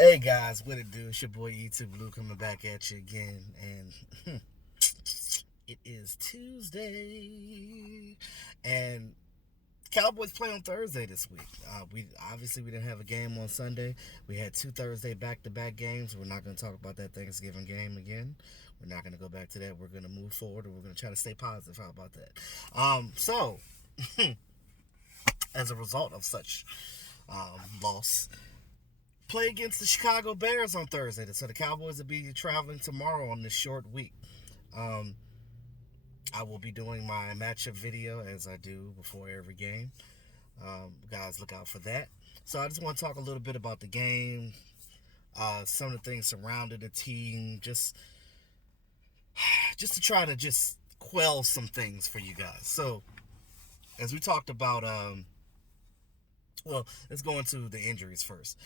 Hey guys, what it do? It's your boy E2 Blue coming back at you again, and it is Tuesday, and Cowboys play on Thursday this week. We didn't have a game on Sunday. We had two Thursday back-to-back games. We're not going to talk about that Thanksgiving game again. We're not going to go back to that. We're going to move forward, and we're going to try to stay positive. How about that? So as a result of such loss, play against the Chicago Bears on Thursday. So the Cowboys will be traveling tomorrow on this short week. Um, I will be doing my matchup video as I do before every game. Guys, look out for that. So I just want to talk a little bit about the game, some of the things surrounding the team, just to try to just quell some things for you guys. So as we talked about, well, let's go into the injuries first.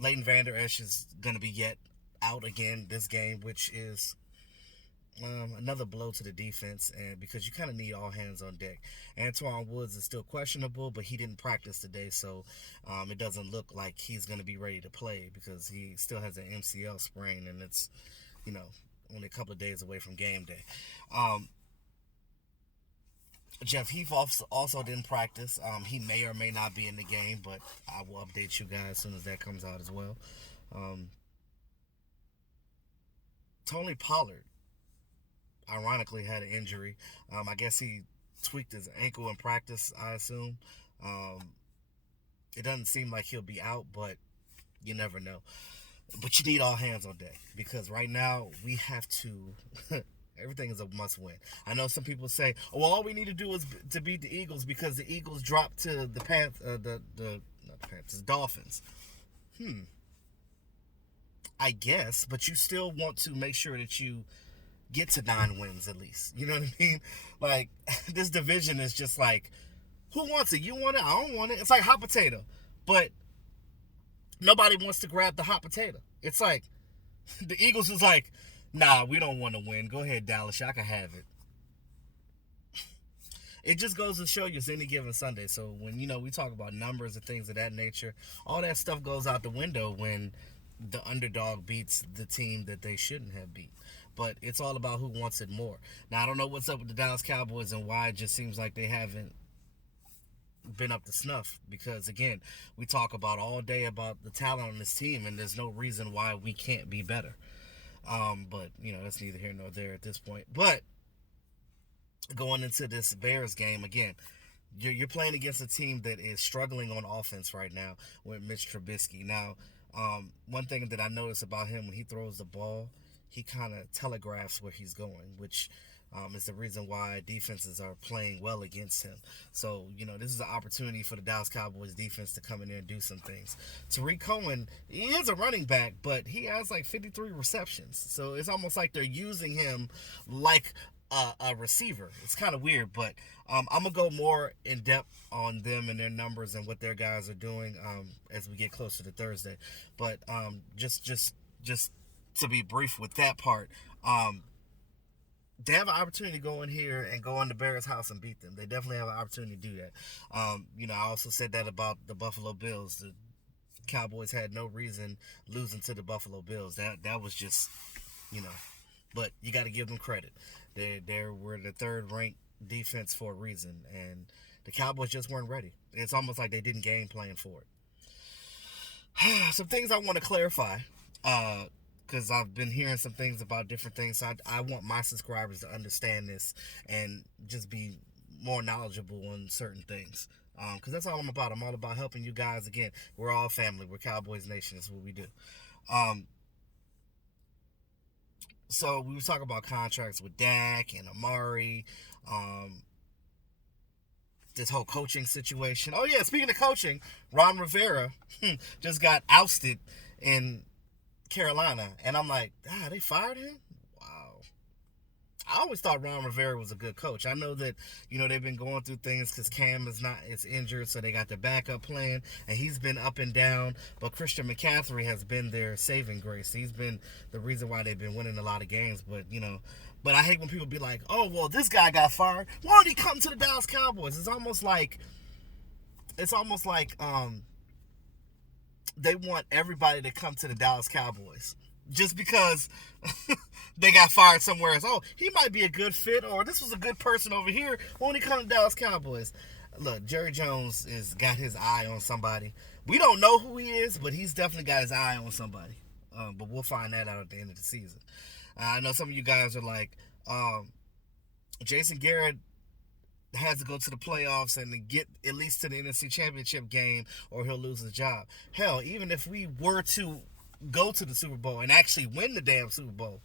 Leighton Vander Esch is going to be yet out again this game, which is another blow to the defense, and because you kind of need all hands on deck. Antoine Woods is still questionable, but he didn't practice today, so it doesn't look like he's going to be ready to play because he still has an MCL sprain, and it's, only a couple of days away from game day. Jeff Heath also didn't practice. He may or may not be in the game, but I will update you guys as soon as that comes out as well. Tony Pollard, ironically, had an injury. I guess he tweaked his ankle in practice, I assume. It doesn't seem like he'll be out, but you never know. But you need all hands on deck because right now we have to. Everything is a must-win. I know some people say, "Oh, well, all we need to do is to beat the Eagles because the Eagles dropped to the Dolphins." I guess, but you still want to make sure that you get to 9 wins at least. You know what I mean? Like, this division is just like, who wants it? You want it? I don't want it. It's like hot potato, but nobody wants to grab the hot potato. It's like the Eagles is like, nah, we don't want to win. Go ahead, Dallas. I can have it. It just goes to show you it's any given Sunday. So when, we talk about numbers and things of that nature, all that stuff goes out the window when the underdog beats the team that they shouldn't have beat. But it's all about who wants it more. Now, I don't know what's up with the Dallas Cowboys and why it just seems like they haven't been up to snuff, because again, we talk about all day about the talent on this team, and there's no reason why we can't be better. But that's neither here nor there at this point. But going into this Bears game again, you're playing against a team that is struggling on offense right now with Mitch Trubisky. Now, one thing that I notice about him, when he throws the ball, he kind of telegraphs where he's going, which is the reason why defenses are playing well against him. So, this is an opportunity for the Dallas Cowboys defense to come in there and do some things. Tariq Cohen, he is a running back, but he has like 53 receptions. So it's almost like they're using him like a receiver. It's kind of weird, but I'm going to go more in depth on them and their numbers and what their guys are doing as we get closer to Thursday. But just to be brief with that part, they have an opportunity to go in here and go in the Bears' house and beat them. They definitely have an opportunity to do that. I also said that about the Buffalo Bills. The Cowboys had no reason losing to the Buffalo Bills. That was just, but you got to give them credit. They were the third-ranked defense for a reason, and the Cowboys just weren't ready. It's almost like they didn't game plan for it. Some things I want to clarify. Because I've been hearing some things about different things. So I want my subscribers to understand this and just be more knowledgeable on certain things. Because that's all I'm about. I'm all about helping you guys. Again, we're all family. We're Cowboys Nation. That's what we do. So we were talking about contracts with Dak and Amari. This whole coaching situation. Oh, yeah, speaking of coaching, Ron Rivera just got ousted in Carolina, and I'm like, they fired him? Wow. I always thought Ron Rivera was a good coach. I know that, they've been going through things because Cam is injured, so they got their backup plan, and he's been up and down, but Christian McCaffrey has been their saving grace. He's been the reason why they've been winning a lot of games, but I hate when people be like, oh, well, this guy got fired. Why did he come to the Dallas Cowboys? It's almost like they want everybody to come to the Dallas Cowboys just because they got fired somewhere else. Oh, he might be a good fit, or this was a good person over here. Won't he come to Dallas Cowboys? Look, Jerry Jones is got his eye on somebody. We don't know who he is, but he's definitely got his eye on somebody. But we'll find that out at the end of the season. I know some of you guys are like, Jason Garrett has to go to the playoffs and get at least to the NFC Championship game, or he'll lose his job. Hell, even if we were to go to the Super Bowl and actually win the damn Super Bowl,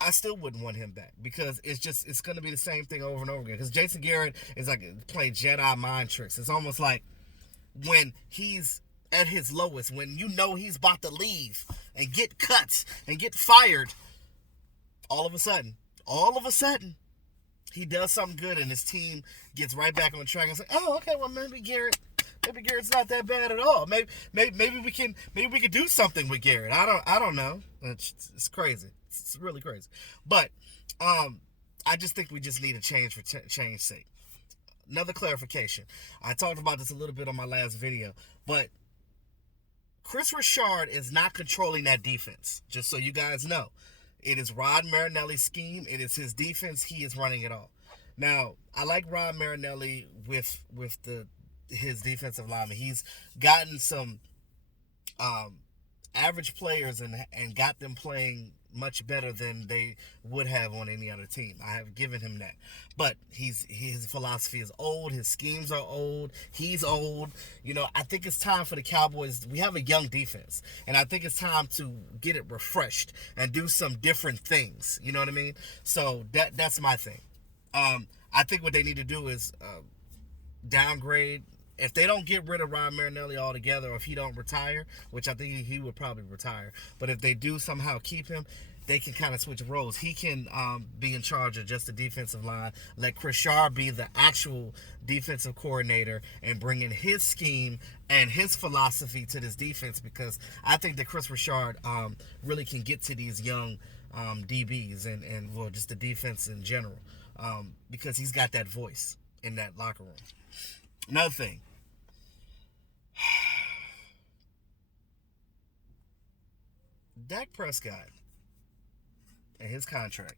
I still wouldn't want him back, because it's going to be the same thing over and over again. Because Jason Garrett is like playing Jedi mind tricks. It's almost like when he's at his lowest, when you know he's about to leave and get cuts and get fired, all of a sudden, he does something good and his team gets right back on track and say, "Oh, okay, well maybe Garrett's not that bad at all. Maybe we can do something with Garrett. I don't know. It's crazy. It's really crazy. But I just think we just need a change for change's sake. Another clarification. I talked about this a little bit on my last video, but Chris Richard is not controlling that defense. Just so you guys know, it is Rod Marinelli's scheme. It is his defense. He is running it all. Now, I like Rod Marinelli with his defensive lineman. He's gotten some average players and got them playing much better than they would have on any other team. I have given him that. But his philosophy is old. His schemes are old. He's old. I think it's time for the Cowboys. We have a young defense, and I think it's time to get it refreshed and do some different things. You know what I mean? So that's my thing. I think what they need to do is downgrade. If they don't get rid of Ron Marinelli altogether, or if he don't retire, which I think he would probably retire, but if they do somehow keep him, they can kind of switch roles. He can be in charge of just the defensive line. Let Chris Shaw be the actual defensive coordinator and bring in his scheme and his philosophy to this defense, because I think that Chris Richard really can get to these young DBs and well, just the defense in general, because he's got that voice in that locker room. Another thing. Dak Prescott and his contract.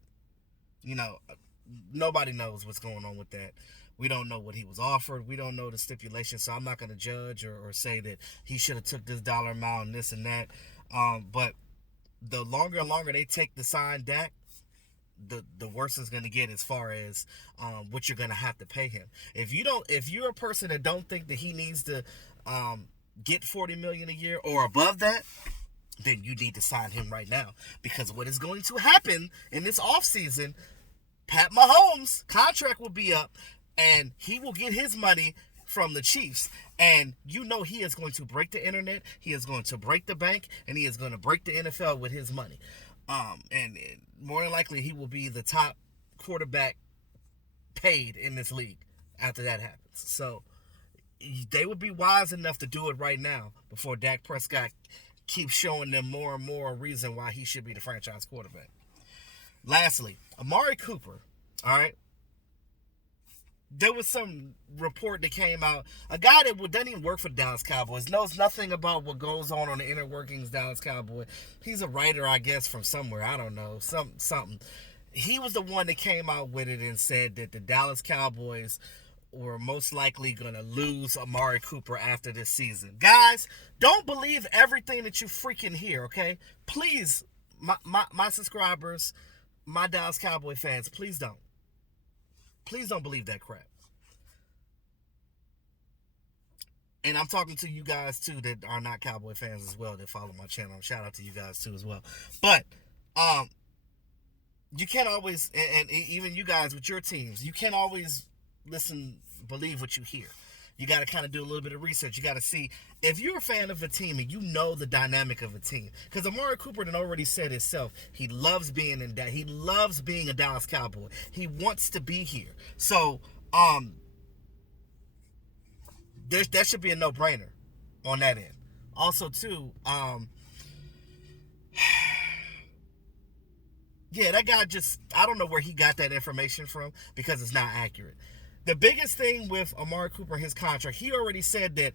Nobody knows what's going on with that. We don't know what he was offered. We don't know the stipulations, so I'm not going to judge or say that he should have took this dollar amount and this and that. But the longer and longer they take to sign Dak, the worse it's going to get as far as what you're going to have to pay him. If you're a person that don't think that he needs to get $40 million a year or above that, then you need to sign him right now, because what is going to happen in this offseason, Pat Mahomes' contract will be up and he will get his money from the Chiefs, and he is going to break the internet, he is going to break the bank, and he is going to break the NFL with his money. And more than likely, he will be the top quarterback paid in this league after that happens. So they would be wise enough to do it right now before Dak Prescott keeps showing them more and more reason why he should be the franchise quarterback. Lastly, Amari Cooper. All right. There was some report that came out. A guy that doesn't even work for the Dallas Cowboys, knows nothing about what goes on the inner workings Dallas Cowboy. He's a writer, I guess, from somewhere. I don't know. Something. He was the one that came out with it and said that the Dallas Cowboys were most likely going to lose Amari Cooper after this season. Guys, don't believe everything that you freaking hear, okay? Please, my subscribers, my Dallas Cowboy fans, please don't. Please don't believe that crap. And I'm talking to you guys, too, that are not Cowboy fans as well, that follow my channel. Shout out to you guys, too, as well. But you can't always, and even you guys with your teams, you can't always believe what you hear. You got to kind of do a little bit of research. You got to see if you're a fan of a team and you know the dynamic of a team. Because Amari Cooper had already said himself, he loves being he loves being a Dallas Cowboy. He wants to be here. So, that should be a no-brainer on that end. Also, too, yeah, that guy I don't know where he got that information from, because it's not accurate. The biggest thing with Amari Cooper and his contract, he already said that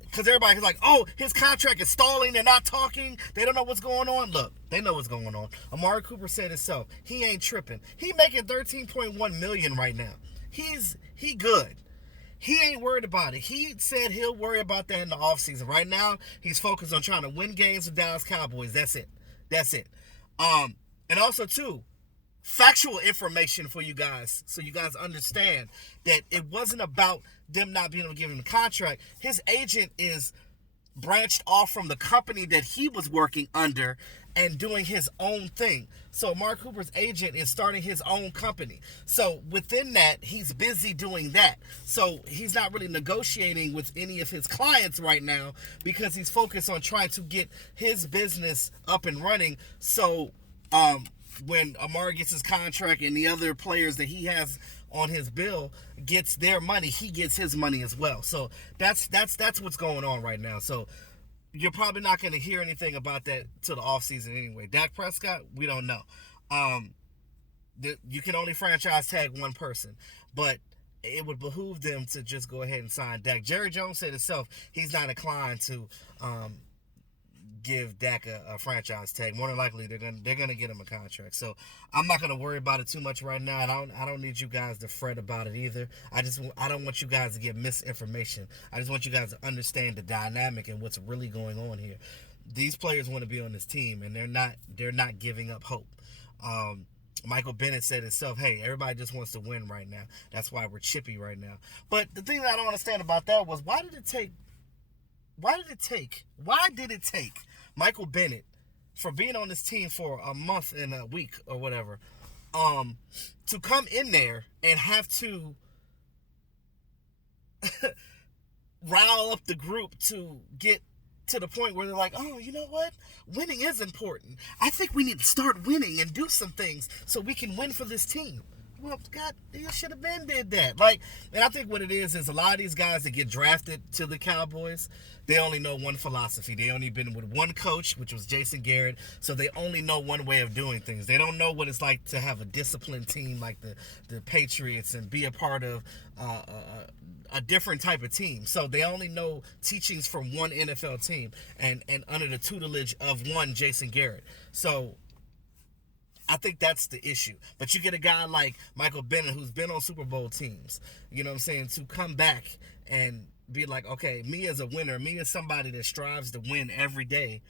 Because everybody's like, oh, his contract is stalling. They're not talking. They don't know what's going on. Look, they know what's going on. Amari Cooper said himself, he ain't tripping. He making $13.1 million right now. He good. He ain't worried about it. He said he'll worry about that in the offseason. Right now, he's focused on trying to win games with Dallas Cowboys. That's it. And also, too, factual information for you guys so you guys understand that it wasn't about them not being able to give him a contract. His agent is branched off from the company that he was working under and doing his own thing. So Mark Cooper's agent is starting his own company. So within that, he's busy doing that. So he's not really negotiating with any of his clients right now because he's focused on trying to get his business up and running. So when Amari gets his contract and the other players that he has on his bill gets their money, he gets his money as well. So that's what's going on right now. So you're probably not going to hear anything about that till the offseason anyway. Dak Prescott, we don't know. You can only franchise tag one person, but it would behoove them to just go ahead and sign Dak. Jerry Jones said himself he's not inclined to give Dak a franchise tag. More than likely, they're gonna get him a contract. So I'm not gonna worry about it too much right now. I don't need you guys to fret about it either. I don't want you guys to get misinformation. I just want you guys to understand the dynamic and what's really going on here. These players want to be on this team, and they're not giving up hope. Michael Bennett said himself, hey, everybody just wants to win right now. That's why we're chippy right now. But the thing that I don't understand about that was why did it take Michael Bennett, for being on this team for a month and a week or whatever, to come in there and have to rile up the group to get to the point where they're like, oh, you know what? Winning is important. I think we need to start winning and do some things so we can win for this team. Well, God, you should have been did that. And I think what it is a lot of these guys that get drafted to the Cowboys, they only know one philosophy. They only been with one coach, which was Jason Garrett, so they only know one way of doing things. They don't know what it's like to have a disciplined team like the Patriots and be a part of a different type of team. So they only know teachings from one NFL team and under the tutelage of one Jason Garrett. So I think that's the issue. But you get a guy like Michael Bennett who's been on Super Bowl teams, you know what I'm saying, to come back and be like, okay, me as a winner, me as somebody that strives to win every day,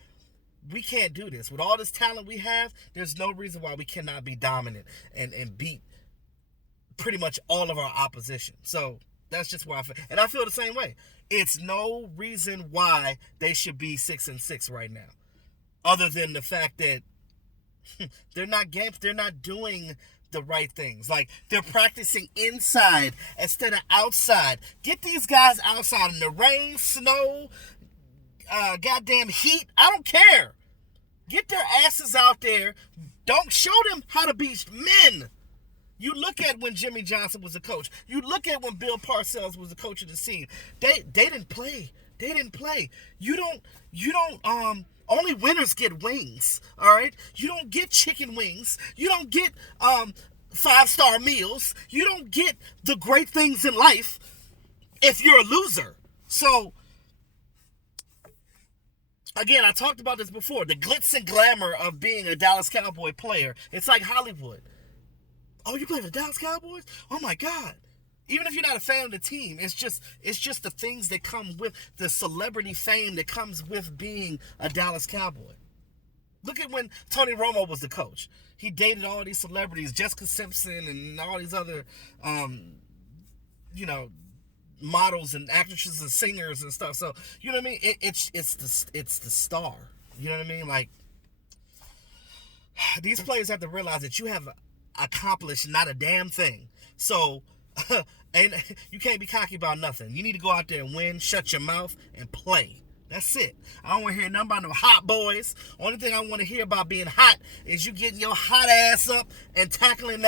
we can't do this. With all this talent we have, there's no reason why we cannot be dominant and beat pretty much all of our opposition. So that's just why I feel the same way. It's no reason why they should be 6-6 right now, other than the fact that they're not doing the right things. Like, they're practicing inside instead of outside. Get these guys outside in the rain, snow, goddamn heat. I don't care. Get their asses out there. Don't show them how to be men. You look at when Jimmy Johnson was a coach. You look at when Bill Parcells was the coach of the team. They didn't play. They didn't play. You don't only winners get wings, all right? You don't get chicken wings. You don't get 5-star meals. You don't get the great things in life if you're a loser. So, again, I talked about this before. The glitz and glamour of being a Dallas Cowboy player, it's like Hollywood. Oh, you play for the Dallas Cowboys? Oh, my God. Even if you're not a fan of the team, it's just the things that come with the celebrity fame that comes with being a Dallas Cowboy. Look at when Tony Romo was the coach. He dated all these celebrities, Jessica Simpson and all these other, models and actresses and singers and stuff. So, you know what I mean? It's the star. You know what I mean? Like, these players have to realize that you have accomplished not a damn thing. So, and you can't be cocky about nothing. You need to go out there and win, shut your mouth, and play. That's it. I don't want to hear nothing about no hot boys. Only thing I want to hear about being hot is you getting your hot ass up and tackling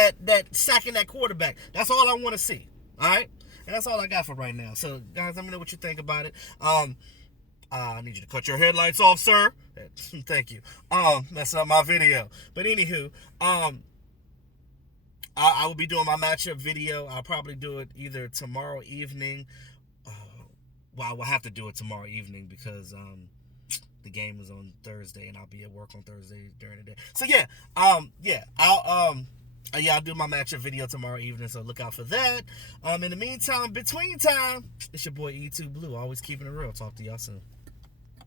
sacking that quarterback. That's all I want to see. All right? And that's all I got for right now. So, guys, let me know what you think about it. I need you to cut your headlights off, sir. Thank you. Messing up my video. But anywho, I will be doing my matchup video. I'll probably do it either tomorrow evening. well, I will have to do it tomorrow evening because the game is on Thursday and I'll be at work on Thursday during the day. So yeah, I'll do my matchup video tomorrow evening, so look out for that. In the meantime, between time, it's your boy E2 Blue, always keeping it real. Talk to y'all soon.